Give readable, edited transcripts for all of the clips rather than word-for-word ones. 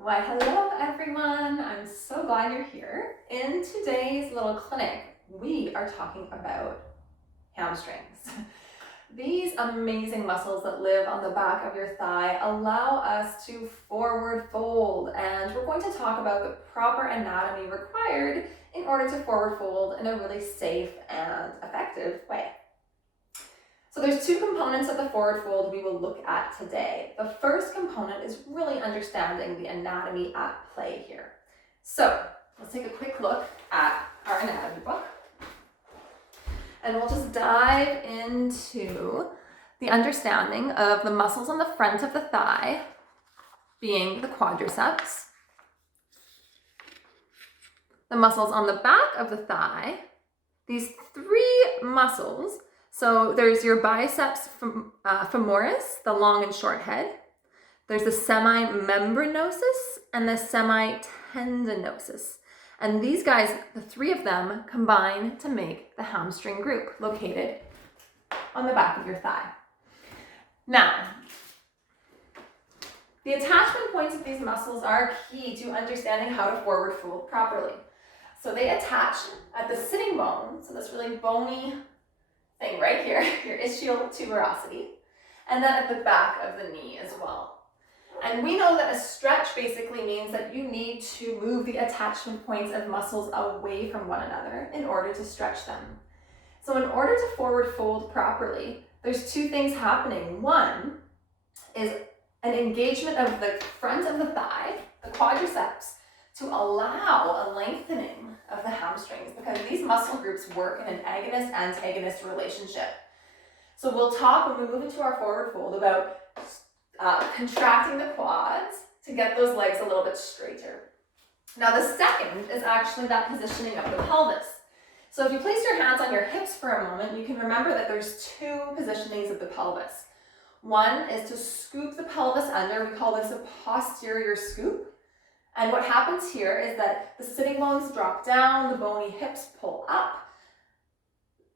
Why, hello everyone. I'm so glad you're here. In today's little clinic, we are talking about hamstrings. These amazing muscles that live on the back of your thigh allow us to forward fold, and we're going to talk about the proper anatomy required in order to forward fold in a really safe and effective way. So there's two components of the forward fold we will look at today. The first component is really understanding the anatomy at play here. So let's take a quick look at our anatomy book. And we'll just dive into the understanding of the muscles on the front of the thigh, being the quadriceps. The muscles on the back of the thigh, these three muscles. So there's your biceps femoris, the long and short head. There's the semimembranosus and the semitendinosus. And these guys, the three of them, combine to make the hamstring group located on the back of your thigh. Now, the attachment points of these muscles are key to understanding how to forward fold properly. So they attach at the sitting bone, so this really bony thing right here, your ischial tuberosity, and then at the back of the knee as well. And we know that a stretch basically means that you need to move the attachment points of muscles away from one another in order to stretch them. So in order to forward fold properly, there's two things happening. One is an engagement of the front of the thigh, the quadriceps, to allow a lengthening of the hamstrings, because these muscle groups work in an agonist-antagonist relationship. So we'll talk when we move into our forward fold about contracting the quads to get those legs a little bit straighter. Now the second is actually that positioning of the pelvis. So if you place your hands on your hips for a moment, you can remember that there's two positionings of the pelvis. One is to scoop the pelvis under. We call this a posterior scoop. And what happens here is that the sitting bones drop down, the bony hips pull up.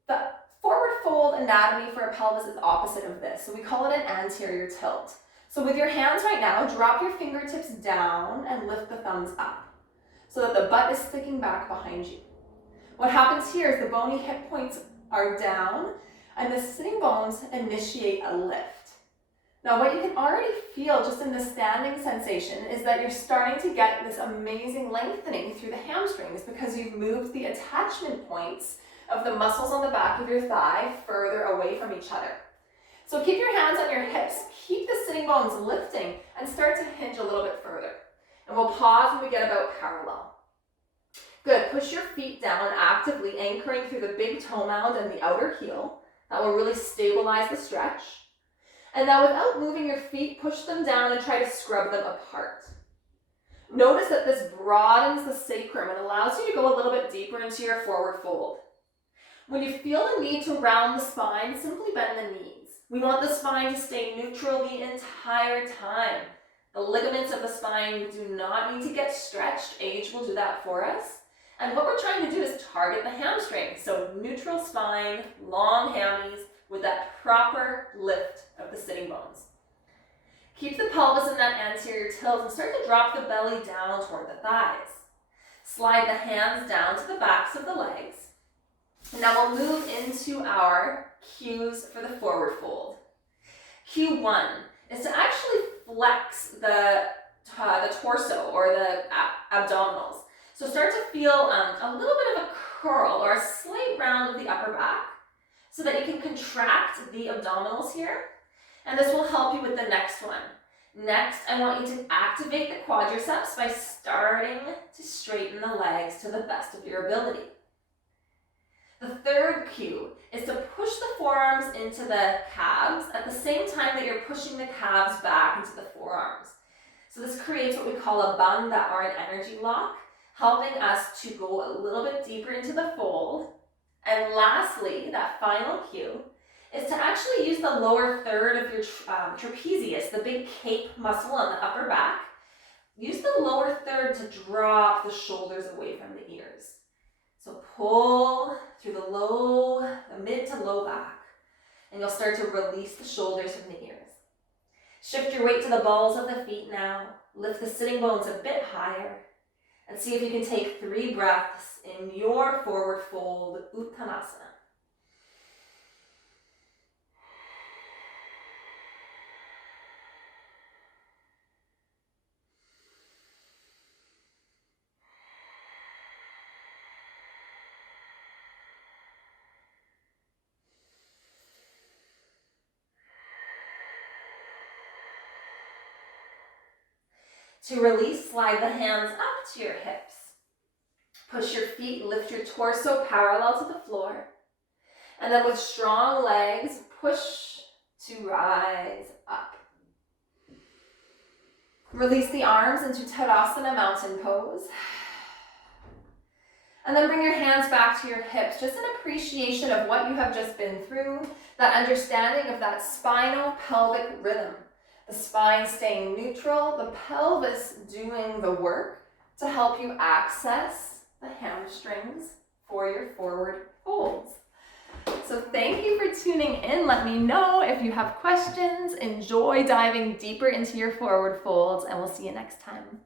The forward fold anatomy for a pelvis is opposite of this. So we call it an anterior tilt. So with your hands right now, drop your fingertips down and lift the thumbs up so that the butt is sticking back behind you. What happens here is the bony hip points are down and the sitting bones initiate a lift. Now what you can already feel just in the standing sensation is that you're starting to get this amazing lengthening through the hamstrings because you've moved the attachment points of the muscles on the back of your thigh further away from each other. So keep your hands on your hips, keep the sitting bones lifting, and start to hinge a little bit further. And we'll pause when we get about parallel. Good, push your feet down actively, anchoring through the big toe mound and the outer heel. That will really stabilize the stretch. And now without moving your feet, push them down and try to scrub them apart. Notice that this broadens the sacrum and allows you to go a little bit deeper into your forward fold. When you feel the need to round the spine, simply bend the knees. We want the spine to stay neutral the entire time. The ligaments of the spine do not need to get stretched. Age will do that for us. And what we're trying to do is target the hamstring. So neutral spine, long hammies, with that proper lift of the sitting bones. Keep the pelvis in that anterior tilt and start to drop the belly down toward the thighs. Slide the hands down to the backs of the legs. And now we'll move into our cues for the forward fold. Cue 1 is to actually flex the torso or the abdominals. So start to feel a little bit of a curl or a slight round of the upper back, so that you can contract the abdominals here. And this will help you with the next one. Next, I want you to activate the quadriceps by starting to straighten the legs to the best of your ability. The third cue is to push the forearms into the calves at the same time that you're pushing the calves back into the forearms. So this creates what we call a bandha, or an energy lock, helping us to go a little bit deeper into the fold. And lastly, that final cue is to actually use the lower third of your trapezius, the big cape muscle on the upper back. Use the lower third to drop the shoulders away from the ears. So pull through the mid to low back, and you'll start to release the shoulders from the ears. Shift your weight to the balls of the feet now. Lift the sitting bones a bit higher. And see if you can take 3 breaths in your forward fold, Uttanasana. To release, slide the hands up to your hips. Push your feet, lift your torso parallel to the floor. And then with strong legs, push to rise up. Release the arms into Tadasana, mountain pose. And then bring your hands back to your hips, just an appreciation of what you have just been through, that understanding of that spinal pelvic rhythm. The spine staying neutral, the pelvis doing the work to help you access the hamstrings for your forward folds. So thank you for tuning in. Let me know if you have questions. Enjoy diving deeper into your forward folds, and we'll see you next time.